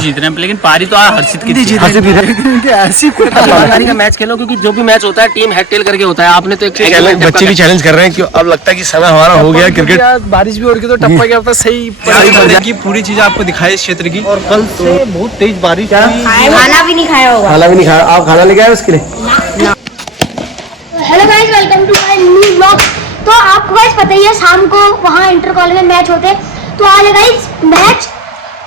जीत रहे हैं, लेकिन पारी तो हर्षित की जीत का मैच खेलो, क्योंकि जो भी मैच होता है टीम हेड टेल करके होता है। आपने तो एक बच्चे भी चैलेंज कर रहे हैं कि अब लगता है कि समय हमारा हो गया क्रिकेट। बारिश भी हो रही है तो टप्पा क्या होता है सही की पूरी चीज आपको दिखाई इस क्षेत्र की। और कल से बहुत तेज बारिश, खाना भी नहीं खाया होगा। खाना भी नहीं खाया। आप खाना लेके आए उसके लिए? Hello guys, welcome to my new blog. तो आपको गाइस पता ही है शाम को वहाँ इंटर कॉलेज में मैच होते हैं। तो आज है गाइस मैच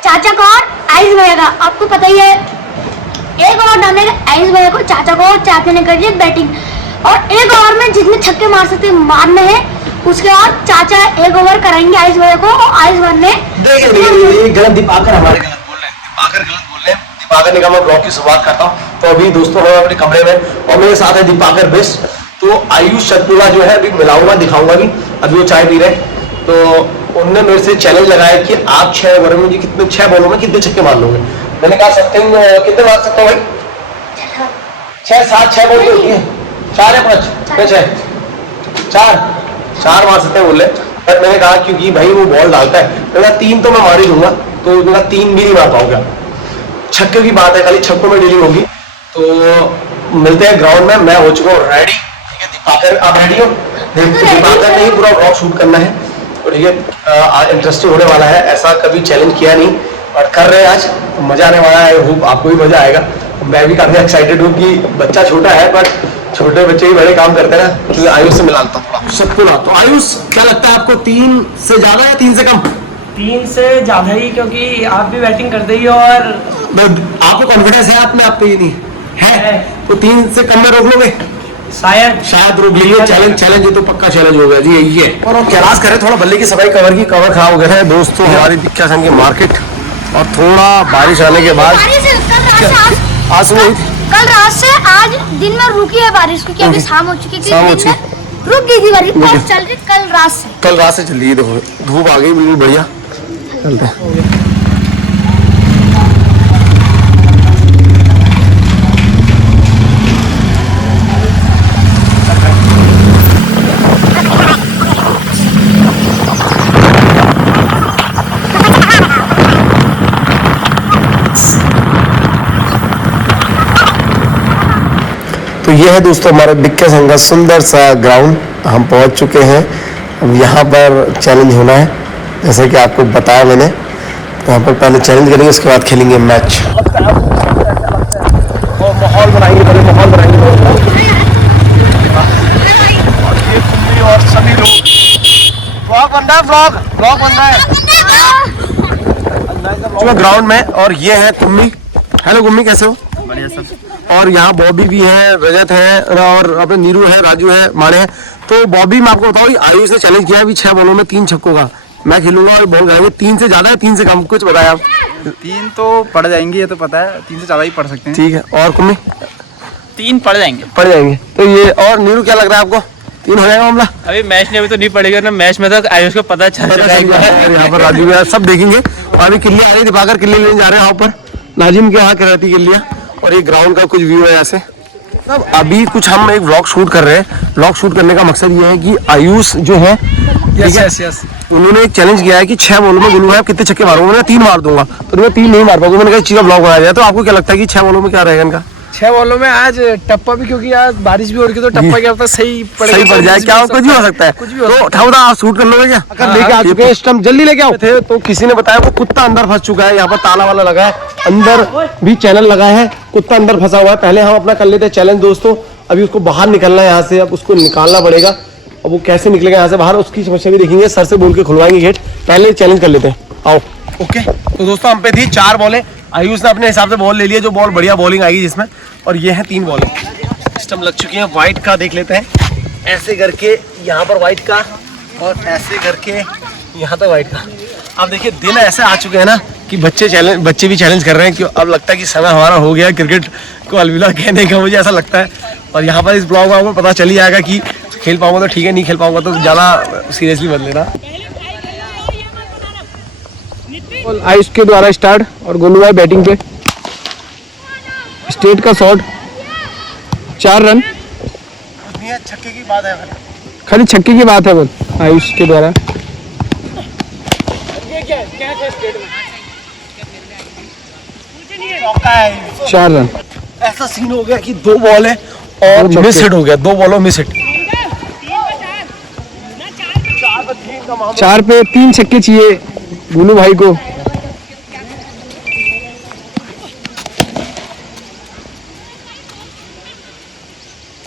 चाचा का और आयुष भैया का। आपको पता ही है एक ओवर डालने का आयुष भैया को, चाचा को, और चाचा ने कर दी बैटिंग। और एक ओवर में जितने छक्के मार सकते मारने हैं। उसके बाद चाचा एक ओवर कराएंगे आयुष भैया को, और आयुष भैया ने देखिए गलत दीपाकर हमारे गलत बोल रहे हैं। दीपाकर गलत बोल रहे हैं। दीपाकर निगम में ब्लॉग की शुरुआत करता हूँ। तो अभी दोस्तों हम अपने कमरे में और मेरे साथ है दीपाकर बेस्ट। तो आयुष शतपुरा जो है अभी मिलाऊंगा, दिखाऊंगा नहीं। अभी वो चाय पी रहे हैं। तो उन्होंने मेरे से चैलेंज लगाया कि आप 6 ओवर में कितने 6 बॉलों में कितने छक्के मार लोगे। मैंने कहा समथिंग कितने मार सकता हूँ भाई? 6 7 6 बॉल होती है, 4 या 5 4 मार सकते हैं बोले। पर मैंने कहा क्योंकि भाई वो बॉल डालता है, मैंने कहा 3 तो मैं मार ही दूंगा। तो मैंने कहा 3 भी नहीं मार पाऊंगा। छक्के की बात है, खाली छक्कों में डीलिंग होगी। तो मिलते हैं ग्राउंड में। मैं हो चुका हूँ रेडी। ठीक है दीपाकर, आप रेडी हो? दीपाकर ने ही पूरा ब्लॉग शूट करना है। और ये इंटरेस्टिंग होने वाला है। ऐसा कभी चैलेंज किया नहीं और कर रहे हैं आज। तो मजा आने वाला है। होप आपको भी मजा आएगा। मैं भी काफी एक्साइटेड हूँ कि बच्चा छोटा है पर छोटे बच्चे ही बड़े काम करते हैं ना। क्योंकि आयुष से मिलाता हूँ शतपुरा। तो आयुष क्या लगता है आपको, 3 से ज्यादा या 3 से कम? 3 से ज्यादा ही, क्योंकि आप भी बैटिंग करते ही हो और आपको कॉन्फिडेंस है आप में? आप पे ही नहीं है तो 3 से कम में रोक लोगे? शायद रोक लीजिए। चैलेंज ये तो पक्का चैलेंज हो गया जी, यही है। और कैलाश करे थोड़ा बल्ले की सफाई, कवर खराब हो गया है दोस्तों हमारी दिक्कत संग की मार्केट। और थोड़ा बारिश आने के बाद आज कल रात से आज दिन में रुकी है बारिश, क्योंकि अभी शाम हो चुकी है। रुक गई थी बारिश और चल रही कल रात से चल रही है। देखो धूप आ गई बिल्कुल बढ़िया। चलते हैं। तो ये है दोस्तों हमारे बिक्के संघ का सुंदर सा ग्राउंड। हम पहुंच चुके हैं। अब यहाँ पर चैलेंज होना है जैसे कि आपको बताया मैंने। तो यहाँ पर पहले चैलेंज करेंगे, उसके बाद खेलेंगे मैच। माहौल बनाएंगे, और सभी लोग ब्लॉग बन रहा है ग्राउंड में। और ये है कुम्मी। हेलो कुम्मी, कैसे हो? बढ़िया सब। और यहाँ बॉबी भी है, रजत है और अपने नीरू है, राजू है, माने है। तो बॉबी मैं आपको बताऊँ, आयुष ने चैलेंज किया है 6 बॉलों में 3 छक्कों का। मैं खेलूंगा और बॉल खाएंगे। 3 से ज्यादा है 3 से कम? कुछ बताया आप? 3 तो पड़ जाएंगे, ये तो पता है। 3 से ज्यादा ही पड़ सकते हैं। ठीक है। और कुम्मी? 3 पड़ जाएंगे। तो ये और नीरू क्या लग रहा है आपको, 3 हो जाएगा मामला? अभी मैच नहीं, अभी तो नहीं पड़ेगा ना। मैच में तो आयुष को पता चल जाएगा। यहाँ पर राजू है, सब देखेंगे। और अभी किल्ली आ रही है, दिपाकर किल्ली लेने जा रहे हैं। यहाँ पर नाजिम के यहाँ रहती किल्लियाँ। और ये ग्राउंड का कुछ व्यू है ऐसे। मतलब अभी कुछ हम एक व्लॉग शूट कर रहे हैं। व्लॉग शूट करने का मकसद ये है कि आयुष जो है, यस उन्होंने एक चैलेंज किया है कि 6 बॉलों में गुनू आप कितने छक्के मारोगे? मैं 3 मार दूंगा। तो मैं 3 नहीं मार पाऊंगा। मैंने कहा इस चीज का व्लॉग बनाया जाए। तो आपको क्या लगता है कि 6 बॉलों में क्या रहेगा इनका? 6 बॉलों में आज टप्पा भी, क्योंकि आज बारिश भी हो रही है तो टप्पा क्या होता है सही पड़ जाए। क्या कुछ भी हो सकता है। तो उठाओ आप शूट कर लोगे क्या? अगर लेके आ चुके हैं स्टंप, जल्दी लेके आओ थे। तो किसी ने बताया वो कुत्ता अंदर फंस चुका है। यहाँ पर ताला वाला लगा है, अंदर भी चैनल लगा है, कुत्ता अंदर फंसा हुआ है। पहले हम अपना कर लेते हैं चैलेंज दोस्तों। अभी उसको बाहर निकलना है यहाँ से। अब उसको निकालना पड़ेगा। अब वो कैसे निकलेगा यहाँ से बाहर, उसकी समस्या भी देखेंगे। सर से बोल के खुलवाएंगे गेट। पहले चैलेंज कर लेते हैं, आओ। ओके तो दोस्तों हम पे थी 4 बॉलें। आयुष ने अपने हिसाब से बॉल ले लिया, जो बॉल बढ़िया बॉलिंग आएगी जिसमें। और ये है 3 बॉलें। सिस्टम लग चुकी है। व्हाइट का देख लेते हैं। ऐसे करके यहाँ पर व्हाइट का, और ऐसे करके यहाँ तक व्हाइट का। अब देखिए दिन ऐसे आ चुके हैं ना कि बच्चे भी चैलेंज कर रहे हैं कि अब लगता है कि समय हमारा हो गया क्रिकेट को अलविदा कहने का, मुझे ऐसा लगता है। और यहाँ पर इस ब्लॉग में आपको पता चल ही जाएगा कि खेल पाऊंगा तो ठीक है, नहीं खेल पाऊंगा तो ज़्यादा सीरियसली मत लेना। आयुष के द्वारा स्टार्ट और गोलू भाई बैटिंग पे। स्टेट का शॉट, 4 रन। छक्के की बात है, खाली छक्के की बात है बस आयुष के द्वारा। 4 रन। ऐसा सीन हो गया कि 2 बॉल है और मिस हिट हो गया, 2 बॉलों मिस हिट। 4 पे 3 छक्के चाहिए गोलू भाई को।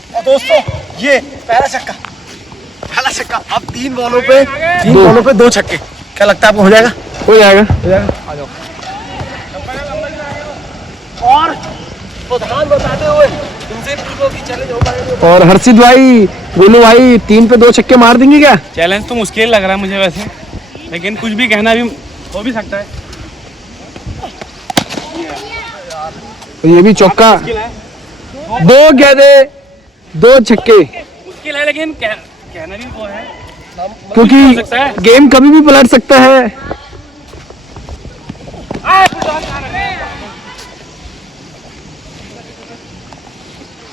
और दोस्तों ये पहला छक्का। अब 3 बॉलों पे 2 छक्के। क्या लगता है आपको हो जाएगा? हो जाएगा। आ जाओ। और प्रधान बताते हुए तुमसे पूछो कि चैलेंज हो पाएगा। और हर्षित भाई, गोलू भाई 3 पे 2 छक्के मार देंगे क्या? चैलेंज तो मुश्किल लग रहा है मुझे वैसे, लेकिन कुछ भी कहना भी हो भी सकता है। तो ये भी चौका। 2 गेंदे 2 छक्के, मुश्किल है लेकिन कहना भी वो है क्योंकि गेम कभी भी पलट सकता है।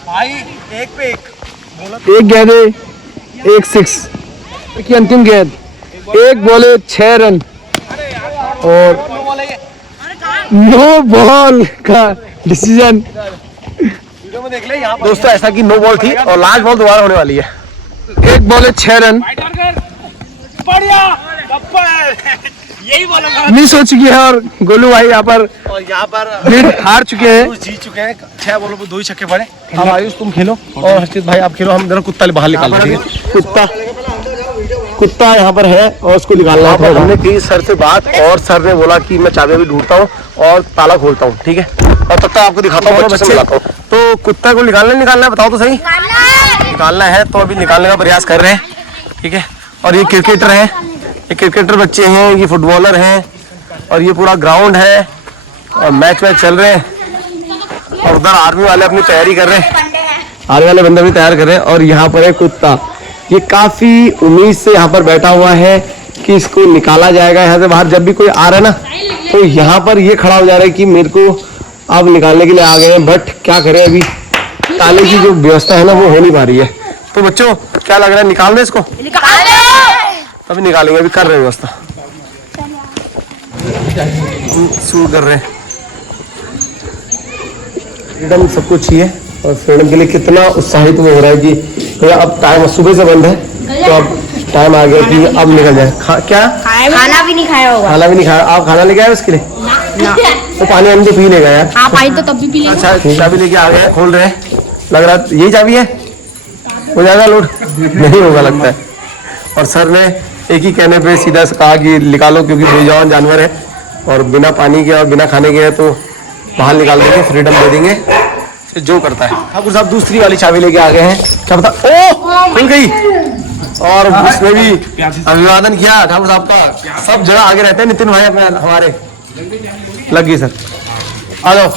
भाई 1 पे 1 1 गेंदे 1 6 की अंतिम गेंद, 1 बॉले 6 रन और नो बॉल का डिसीजन। देख ले यहाँ दोस्तों, ऐसा कि नो बॉल थी और लास्ट बॉल दोबारा होने वाली है। 1 बॉले 6 रन यही बोलूंगा। मिस हो चुकी है और गोलू भाई यहाँ पर और यहाँ पर हार चुके हैं। जीत चुके हैं। 6 बॉलों पे 2 ही छक्के पड़े। अब आयुष तुम खेलो और हर्षित भाई आप खेलो। हम जरा कुत्ता बाहर निकाल रहे हैं। कुत्ता यहाँ पर है और उसको निकालना है। हमने की सर से बात और सर ने बोला कि मैं चाबी भी ढूंढता हूँ और ताला खोलता हूँ, ठीक है, और तब तक आपको दिखाता हूँ, बच्चे मिलाता हूँ। तो कुत्ता को निकालना है, बताओ तो सही। निकालना है तो अभी निकालने का प्रयास कर रहे हैं, ठीक है। और ये क्रिकेटर है, ये क्रिकेटर बच्चे हैं, ये फुटबॉलर हैं और ये पूरा ग्राउंड है और मैच चल रहे हैं। और उधर आर्मी वाले अपनी तैयारी कर रहे हैं, आर्मी वाले बंदे भी तैयार कर रहे हैं। और यहाँ पर है कुत्ता, ये काफी उम्मीद से यहाँ पर बैठा हुआ है कि इसको निकाला जाएगा यहाँ से बाहर। जब भी कोई आ रहा है ना तो यहाँ पर ये खड़ा हो जा रहा है कि मेरे को अब निकालने के लिए आ गए हैं, बट क्या करें, अभी ताले की जो व्यवस्था है ना वो हो नहीं पा रही है। तो बच्चों क्या लग रहा है, निकाल दे इसको? अभी निकालेंगे, अभी कर रहे हैं व्यवस्था, शुरू कर रहे हैं। फ्रीडम सबको चाहिए और फ्रीडम के लिए कितना उत्साहित वो हो रहा है कि भैया अब टाइम सुबह से बंद है तो अब टाइम आ गया कि अब निकल जाए। क्या खाना भी नहीं खाया होगा? खाना भी नहीं खाया? आप खाना लेके आए उसके लिए? तो पानी हम तो पी लेगा यार। हाँ पानी तो तब भी पी लेंगे। अच्छा चाबी लेके आ गए, खोल रहे हैं। लग रहा है यही चाबी है, हो जाएगा लोड? नहीं होगा लगता है। और सर ने एक ही कहने पे सीधा कहा कि निकालो, क्योंकि बेजान जानवर है और बिना पानी के और बिना खाने के है तो बाहर निकाल देंगे, फ्रीडम दे देंगे, फिर जो करता है। ठाकुर साहब दूसरी वाली चाबी लेके आ गए हैं। क्या पता, ओ खुल गई। और उसमें भी अभिवादन किया ठाकुर साहब का। सब जगह आगे रहते हैं नितिन भाई अपने हमारे। लग गई सर, आ जाओ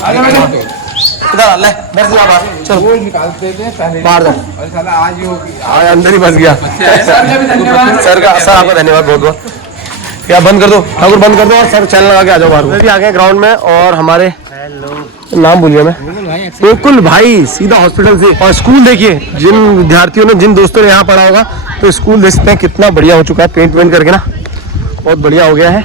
इधर ले, बस बाहर चलो, वो निकालते थे पहले बाहर जाओ। और साला आज ही अंदर ही बस गया। सर का सर आपका धन्यवाद बहुत बहुत। क्या बंद कर दो ठाकुर, बंद कर दो और सर चैनल लगा के आ जाओ बाहर। भी आ गए ग्राउंड में और हमारे नाम भूलिए मैं, बिल्कुल भाई सीधा हॉस्पिटल से। और स्कूल देखिए, जिन विद्यार्थियों ने जिन दोस्तों ने यहाँ पढ़ा होगा तो स्कूल देख सकते हैं कितना बढ़िया हो चुका है, पेंट वेंट करके ना बहुत बढ़िया हो गया है।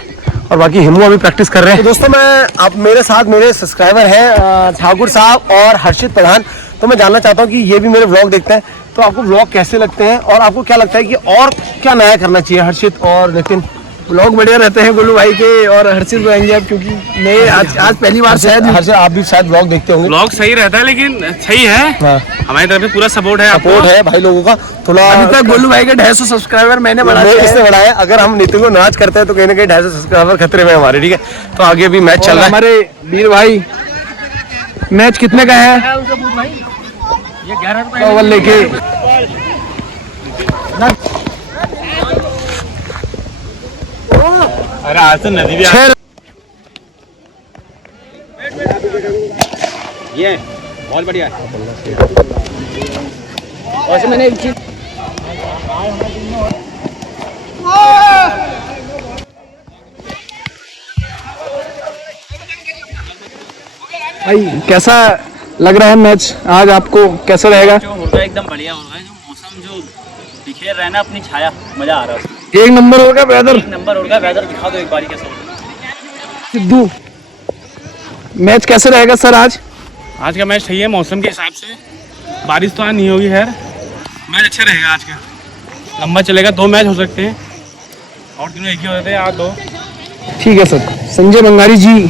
और बाकी हिमू अभी प्रैक्टिस कर रहे हैं। तो दोस्तों मैं आप मेरे साथ मेरे सब्सक्राइबर हैं ठाकुर साहब और हर्षित प्रधान। तो मैं जानना चाहता हूँ कि ये भी मेरे व्लॉग देखते हैं, तो आपको व्लॉग कैसे लगते हैं और आपको क्या लगता है कि और क्या नया करना चाहिए? हर्षित और नितिन व्लॉग बढ़िया रहते हैं गोलू भाई के और हर्षित रहेंगे अब, क्योंकि मैं आज पहली बार शायद। हर्षित आप भी शायद व्लॉग देखते होंगे। व्लॉग सही रहता है, लेकिन सही है, हमारी तरफ से पूरा सपोर्ट है, सपोर्ट है भाई लोगों का। थोड़ा अभी तक गोलू भाई के 250 सब्सक्राइबर मैंने बढ़ाया, इसने बढ़ाया। अगर हम नितिन को नाराज करते हैं तो कहीं ना कहीं 250 सब्सक्राइबर खतरे में हमारे, ठीक है। तो आगे भी मैच चल रहा है। हमारे वीर भाई मैच कितने का है? ये 11 ओवर लेके अरे आज तो नदी भी ये बहुत बढ़िया है। वैसे मैंने भाई कैसा लग रहा है मैच आज आपको, कैसा रहेगा? जो होगा एकदम बढ़िया होगा, जो मौसम जो बिखेर रहा है ना अपनी छाया, मजा आ रहा है। एक नंबर होगा वेदर, एक नंबर होगा वेदर। दिखा दो एक बारी कैसा सिद्धू मैच कैसे रहेगा सर आज? आज का मैच सही है मौसम के हिसाब से, बारिश तो आज नहीं होगी। खैर मैच अच्छा रहेगा आज का, लंबा चलेगा। 2 मैच हो सकते हैं और तीनों एक ही हो जाते हैं, आज 2। ठीक है सर। संजय बंगारी जी,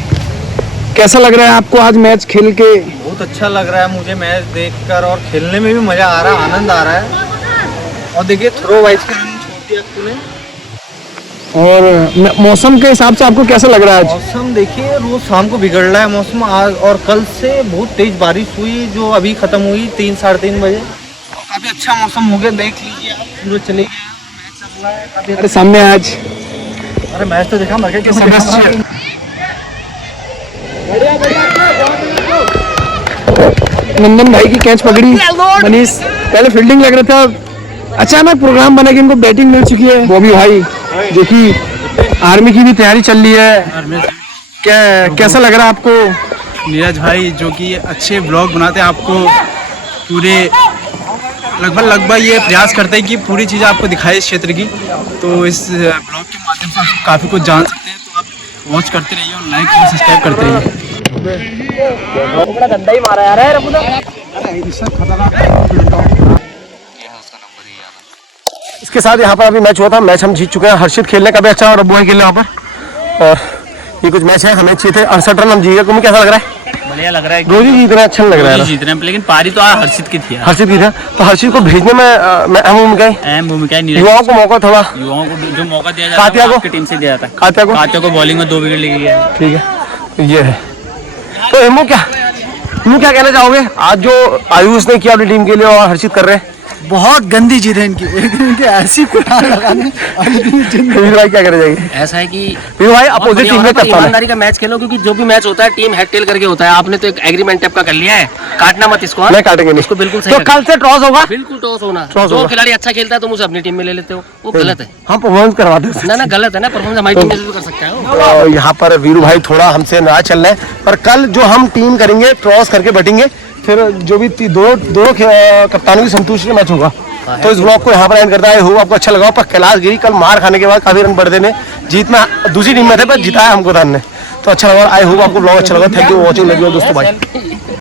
कैसा लग रहा है आपको आज मैच खेल के? बहुत अच्छा लग रहा है मुझे मैच देखकर, और खेलने में भी मज़ा आ रहा है, आनंद आ रहा है। और देखिए थ्रो वाइज का रन छोड़ दिया तूने। और मौसम के हिसाब से आपको कैसा लग रहा है आज? मौसम देखिए रोज शाम को बिगड़ रहा है मौसम, आज और कल से बहुत तेज बारिश हुई जो अभी खत्म हुई 3 साढ़े 3 बजे। काफ़ी अच्छा मौसम हो गया, देख लीजिए आप, पूरा चले गया मैच चल रहा है काफ़ी। अरे सामने आज अरे मैच तो देखा मैं नंदन भाई की कैच पकड़ी मनीष, पहले फील्डिंग लग रहा था, अचानक प्रोग्राम बना कि इनको बैटिंग मिल चुकी है। बॉबी भाई जो कि आर्मी की भी तैयारी चल रही है, कैसा लग रहा है आपको? नीरज भाई जो कि अच्छे ब्लॉग बनाते हैं, आपको पूरे लगभग ये प्रयास करते हैं कि पूरी चीज़ें आपको दिखाए इस क्षेत्र की। तो इस ब्लॉग के माध्यम से आप काफ़ी कुछ जान सकते हैं। तो आप वॉच करते रहिए और लाइक और सब्सक्राइब करते रहिए। इसके साथ यहाँ पर अभी मैच हुआ था, मैच हम जीत चुके हैं। हर्षित खेलने का भी अच्छा और अब्बू भाई खेलने वहाँ पर, और ये कुछ मैच है हमें चाहिए थे 68 रन हम जीत गए। तुम्हें कैसा लग रहा है? बढ़िया लग रहा है, रोज ही जीतना अच्छा नहीं लग रहा है। जीत रहे हैं, लेकिन पारी तो हर्षित की थी। हर्षित की था, तो हर्षित को भेजने में अहम भूमिका है। युवाओं को मौका थोड़ा, युवाओं को जो मौका दिया जाता कातिया है को? आपकी टीम से दिया जाता है। कातिया को बॉलिंग में 2 विकेट लेके गया। ठीक है, ये है। तो हेमू क्या कहना चाहोगे आज जो आयुष ने किया अपनी टीम के लिए और हर्षित कर रहे हैं? बहुत गंदी चीज है इनकी, इनके ऐसी कुटान लगाने। वीरू भाई क्या कहना चाहिए? ऐसा है कि वीरू भाई बहुत अपोजिट बढ़िया टीम होता में है, पर कप्तान है। ईमानदारी का मैच खेलो, क्योंकि जो भी मैच होता है टीम हेड टेल करके होता है। आपने तो एक एग्रीमेंट टाइप का कर लिया है, काटना मत इसको। नहीं काटेंगे नहीं इसको बिल्कुल सही तो रखना। कल से टॉस होगा, बिल्कुल टॉस होना। टॉस जो होगा। खिलाड़ी अच्छा खेलता है तुम उसे अपनी टीम में ले लेते हो, वो गलत है। हम परफॉर्मेंस करवाते हैं। ना गलत है ना, परफॉर्मेंस हमारी टीम में से भी कर सकता है वो। तो यहाँ पर वीरू भाई थोड़ा हमसे नाराज चल रहे हैं, पर कल जो हम टीम करेंगे टॉस करके बैठेंगे, फिर जो भी दोनों कप्तानों की संतुष्टि मैच होगा। तो इस ब्लॉग को यहाँ पर एंड करता है। होप आपको अच्छा लगा। पर कैलाश गिरी कल मार खाने के बाद काफी रन बढ़ते ने, जीत में दूसरी टीम में थे पर जिताया हमको धन ने, तो अच्छा लगा। आई होप आपको ब्लॉग अच्छा लगा। थैंक यू फॉर वॉचिंग दोस्तों, बाय।